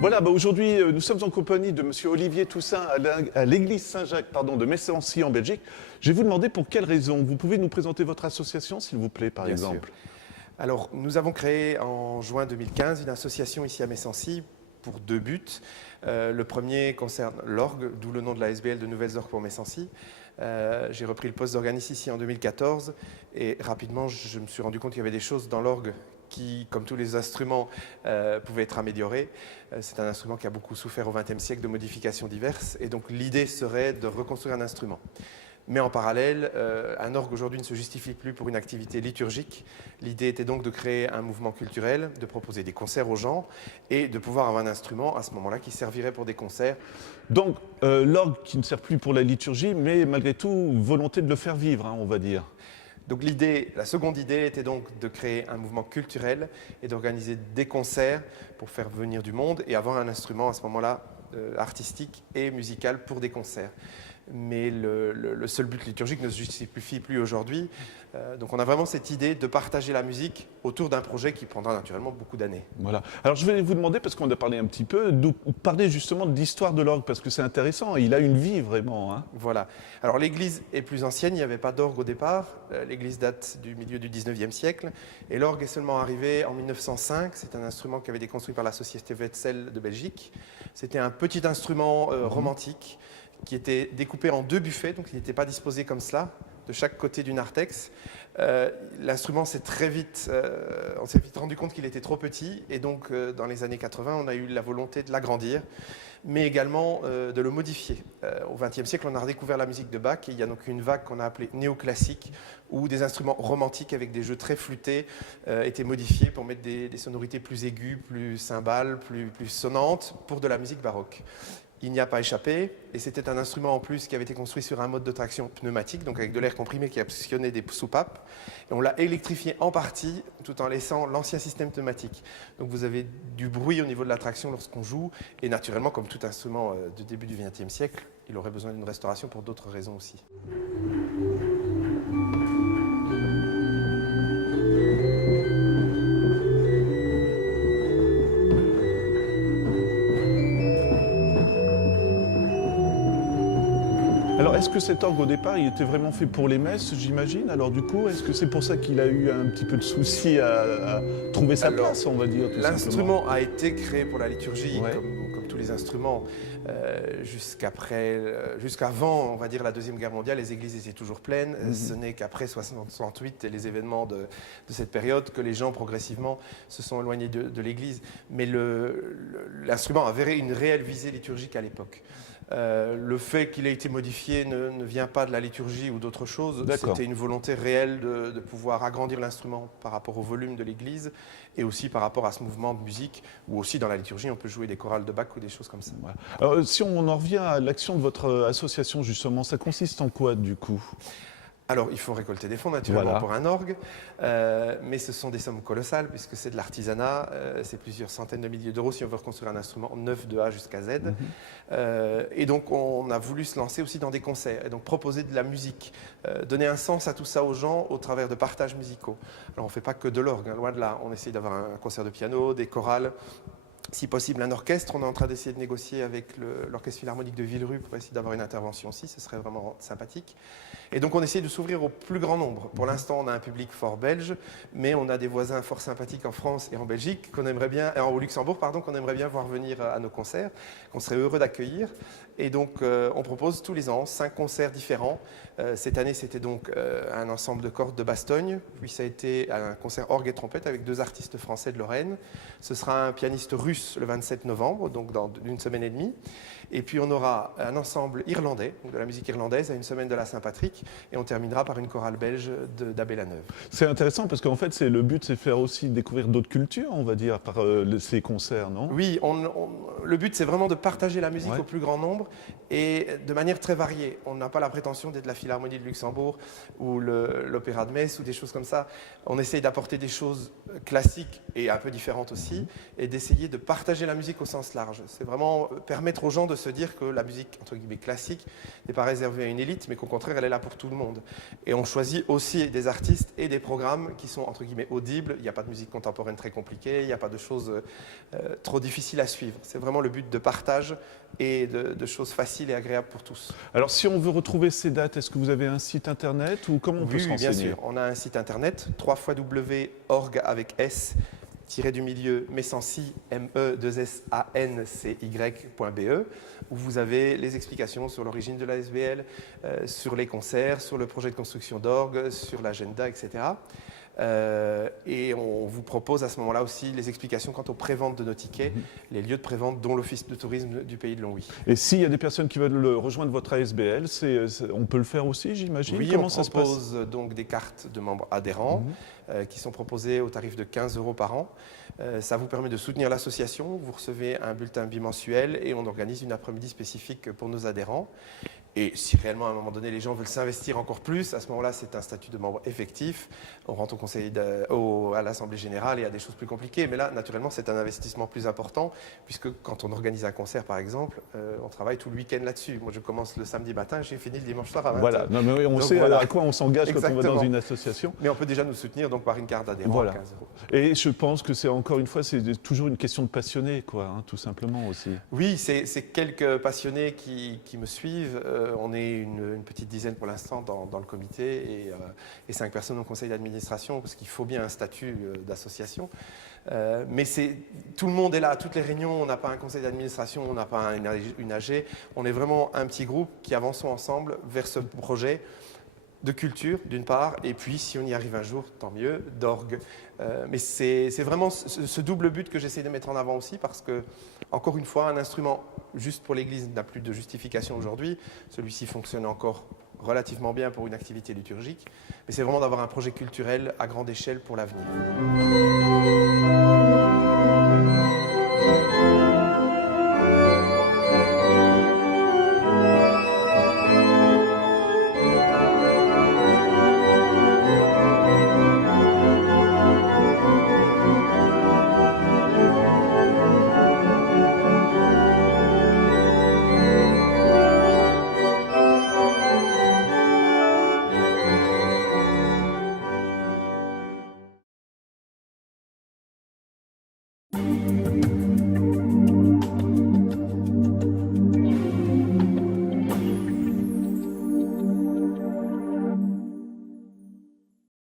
Voilà, aujourd'hui, nous sommes en compagnie de M. Olivier Toussaint à l'église Saint-Jacques de Messancy en Belgique. Je vais vous demander pour quelles raisons. Vous pouvez nous présenter votre association, s'il vous plaît, par Bien exemple. sûr. Alors, nous avons créé en juin 2015 une association ici à Messancy pour deux buts. Le premier concerne l'orgue, d'où le nom de la SBL de Nouvelles Orgues pour Messancy. J'ai repris le poste d'organiste ici en 2014 et rapidement, je me suis rendu compte qu'il y avait des choses dans l'orgue qui, comme tous les instruments, pouvaient être améliorés. C'est un instrument qui a beaucoup souffert au XXe siècle de modifications diverses et donc l'idée serait de reconstruire un instrument. Mais en parallèle, un orgue aujourd'hui ne se justifie plus pour une activité liturgique. L'idée était donc de créer un mouvement culturel, de proposer des concerts aux gens et de pouvoir avoir un instrument à ce moment-là qui servirait pour des concerts. Donc, l'orgue qui ne sert plus pour la liturgie, mais malgré tout, volonté de le faire vivre, on va dire. Donc la seconde idée était donc de créer un mouvement culturel et d'organiser des concerts pour faire venir du monde et avoir un instrument à ce moment-là artistique et musical pour des concerts. Mais le seul but liturgique ne se justifie plus aujourd'hui. Donc on a vraiment cette idée de partager la musique autour d'un projet qui prendra naturellement beaucoup d'années. Voilà. Alors je vais vous demander, parce qu'on a parlé un petit peu, de parler justement de l'histoire de l'orgue, parce que c'est intéressant, il a une vie vraiment. Voilà. Alors l'église est plus ancienne, il n'y avait pas d'orgue au départ. L'église date du milieu du 19e siècle et l'orgue est seulement arrivé en 1905. C'est un instrument qui avait été construit par la société Wetzel de Belgique. C'était un petit instrument romantique qui était découpé en deux buffets, donc il n'était pas disposé comme cela, de chaque côté du narthex. L'instrument on s'est vite rendu compte qu'il était trop petit, et donc dans les années 80, on a eu la volonté de l'agrandir, mais également de le modifier. Au XXe siècle, on a redécouvert la musique de Bach, et il y a donc une vague qu'on a appelée néoclassique, où des instruments romantiques avec des jeux très flûtés étaient modifiés pour mettre des sonorités plus aiguës, plus cymbales, plus sonnantes, pour de la musique baroque. Il n'y a pas échappé, et c'était un instrument en plus qui avait été construit sur un mode de traction pneumatique, donc avec de l'air comprimé qui actionnait des soupapes. Et on l'a électrifié en partie, tout en laissant l'ancien système pneumatique. Donc vous avez du bruit au niveau de la traction lorsqu'on joue, et naturellement, comme tout instrument du début du XXe siècle, il aurait besoin d'une restauration pour d'autres raisons aussi. Alors, est-ce que cet orgue, au départ, il était vraiment fait pour les messes, j'imagine? Alors, du coup, est-ce que c'est pour ça qu'il a eu un petit peu de souci à trouver sa place, on va dire, tout simplement? L'instrument a été créé pour la liturgie, comme tous les instruments. Jusqu'avant, on va dire, la Deuxième Guerre mondiale, les églises étaient toujours pleines. Ce n'est qu'après 68 et les événements de cette période que les gens, progressivement, se sont éloignés de l'église. Mais l'instrument avait une réelle visée liturgique à l'époque. Le fait qu'il ait été modifié ne vient pas de la liturgie ou d'autre chose. C'était une volonté réelle de pouvoir agrandir l'instrument par rapport au volume de l'église et aussi par rapport à ce mouvement de musique, où aussi dans la liturgie on peut jouer des chorales de Bach ou des choses comme ça. Voilà. Alors, si on en revient à l'action de votre association, justement, ça consiste en quoi, du coup? Alors, il faut récolter des fonds, naturellement, pour un orgue, mais ce sont des sommes colossales, puisque c'est de l'artisanat, c'est plusieurs centaines de milliers d'euros si on veut reconstruire un instrument neuf de A jusqu'à Z. Et donc, on a voulu se lancer aussi dans des concerts, et donc proposer de la musique, donner un sens à tout ça aux gens au travers de partages musicaux. Alors, on ne fait pas que de l'orgue, loin de là, on essaie d'avoir un concert de piano, des chorales, si possible un orchestre. On est en train d'essayer de négocier avec l'Orchestre Philharmonique de Villerue pour essayer d'avoir une intervention aussi, ce serait vraiment sympathique. Et donc on essaie de s'ouvrir au plus grand nombre. Pour l'instant, on a un public fort belge, mais on a des voisins fort sympathiques en France et en Belgique, au Luxembourg, pardon, qu'on aimerait bien voir venir à nos concerts, qu'on serait heureux d'accueillir. Et donc on propose tous les ans 5 concerts différents. Cette année, c'était donc un ensemble de cordes de Bastogne, puis ça a été un concert orgue et trompette avec 2 artistes français de Lorraine. Ce sera un pianiste russe plus le 27 novembre, donc dans une semaine et demie. Et puis on aura un ensemble irlandais, donc de la musique irlandaise, à une semaine de la Saint-Patrick, et on terminera par une chorale belge d'Abbé-la-Neuve. C'est intéressant parce qu'en fait, le but, c'est faire aussi découvrir d'autres cultures, on va dire, par ces concerts, non? Oui, le but c'est vraiment de partager la musique Ouais. au plus grand nombre et de manière très variée. On n'a pas la prétention d'être la Philharmonie de Luxembourg ou l'Opéra de Metz ou des choses comme ça. On essaye d'apporter des choses classiques et un peu différentes aussi et d'essayer de partager la musique au sens large. C'est vraiment permettre aux gens de se dire que la musique, entre guillemets, classique n'est pas réservée à une élite, mais qu'au contraire, elle est là pour tout le monde. Et on choisit aussi des artistes et des programmes qui sont, entre guillemets, audibles. Il n'y a pas de musique contemporaine très compliquée, il n'y a pas de choses trop difficiles à suivre. C'est vraiment le but de partage et de choses faciles et agréables pour tous. Alors, si on veut retrouver ces dates, est-ce que vous avez un site internet ou comment on peut se Oui, bien renseigner? sûr. On a un site internet, www.org avec S, tiré du milieu Messancy, MESSANCY.be, où vous avez les explications sur l'origine de la SBL, sur les concerts, sur le projet de construction d'orgue, sur l'agenda, etc. Et on vous propose à ce moment-là aussi les explications quant aux préventes de nos tickets, les lieux de prévente dont l'Office de tourisme du Pays de Longwy. Et s'il y a des personnes qui veulent rejoindre votre ASBL, on peut le faire aussi, j'imagine? Oui, Comment on ça se passe? propose donc des cartes de membres adhérents qui sont proposées au tarif de 15 € par an. Ça vous permet de soutenir l'association, vous recevez un bulletin bimensuel et on organise une après-midi spécifique pour nos adhérents. Et si réellement à un moment donné les gens veulent s'investir encore plus, à ce moment-là c'est un statut de membre effectif. On rentre à l'Assemblée Générale et à des choses plus compliquées. Mais là, naturellement, c'est un investissement plus important puisque quand on organise un concert par exemple, on travaille tout le week-end là-dessus. Moi je commence le samedi matin, j'ai fini le dimanche soir à 20h. Voilà, non, mais oui, on Donc, sait voilà. à quoi on s'engage quand on va dans Exactement. une association. Mais on peut déjà nous soutenir donc par une carte d'adhérent Voilà. à 15 €. Et je pense que c'est encore une fois, c'est toujours une question de passionné, quoi, hein, tout simplement aussi. Oui, c'est quelques passionnés qui me suivent. On est une petite dizaine pour l'instant dans le comité et 5 personnes au conseil d'administration parce qu'il faut bien un statut d'association. Mais tout le monde est là, à toutes les réunions. On n'a pas un conseil d'administration, on n'a pas une AG. On est vraiment un petit groupe qui avançons ensemble vers ce projet de culture, d'une part, et puis, si on y arrive un jour, tant mieux, d'orgue. Mais c'est vraiment ce double but que j'essaie de mettre en avant aussi, parce que, encore une fois, un instrument juste pour l'Église n'a plus de justification aujourd'hui. Celui-ci fonctionne encore relativement bien pour une activité liturgique, mais c'est vraiment d'avoir un projet culturel à grande échelle pour l'avenir.